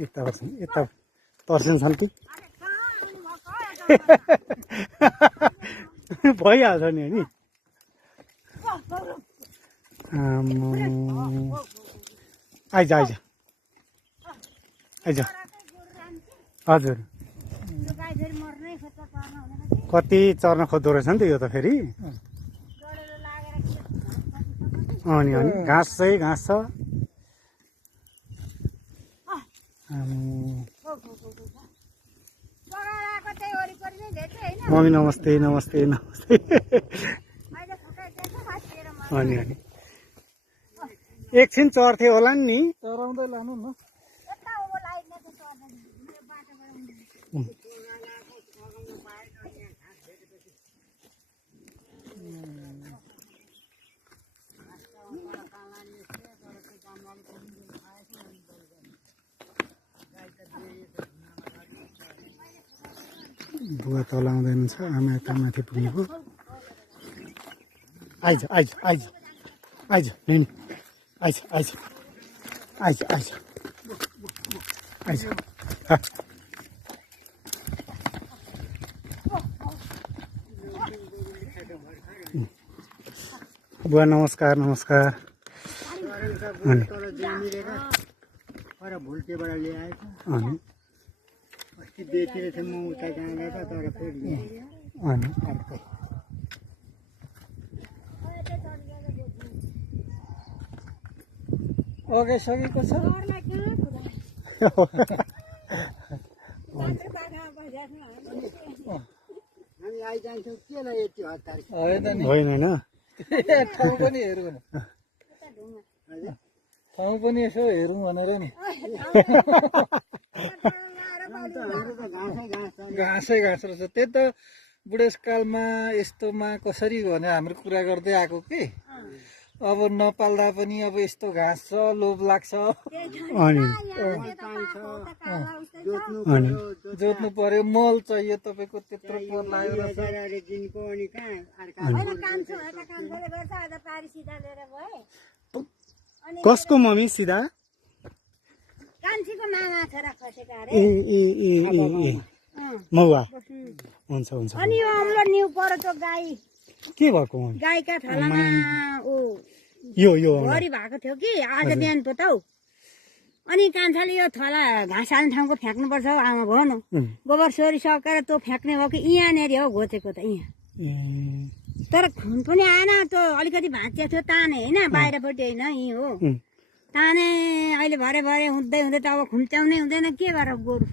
यता तर्सिन्छन् कि भइहाल्छ नि होइन आइज हजुर कति चर्न खोज्दो रहेछ नि त यो त फेरि अनि घाँस चाहिँ घाँस छ मम्मी नमस्ते अनि एकछिन चढ्थ्यो होला नि चराउँदै लानु न बुवा तल आउँदैन छ आमा यता माथि पुग्नुभयो आइज बुवा नमस्कार अनि भुल्टेबाट ल्याएको अनि अस्ति बेचेर चाहिँ म उता जाँदा त तर फेरि अनि अगाइसकेको छ हामी आइजान्छौँ केलाई यति हतार होइन ठाउँ पनि हेरौँ ठाउँ पनि यसो हेरौँ भनेर नि घाँसै घाँस रहेछ त्यही त बुढेसकालमा यस्तोमा कसरी भने हाम्रो कुरा गर्दै आएको कि अब नपाल्दा पनि अब यस्तो घाँस छ लोभ लाग्छ जोत्नु पर्यो मल चाहियो तपाईँको त्यत्रो पर लाग्यो कसको मम्मी सिधा ए मौवा हुन्छ अनि यो अम्लो न्यू परेको गाई के भएको गाईका थलामा यो भरि भएको थियो कि आज बिहान पो त अनि कान्छाले यो थला घाँस हाल्ने ठाउँको फ्याँक्नुपर्छ आमा भन गोबर सोरी सकेर त्यो फ्याँक्ने हो कि यहाँनिर हो घोचेको त यहाँ तर खुन पनि आएन त्यो अलिकति भाँचिएको थियो ताने होइन बाहिरपट्टि होइन यहीँ हो ताने अहिले भरे हुँदै त अब खुम्च्याउनै हुँदैन के गरेर गोरु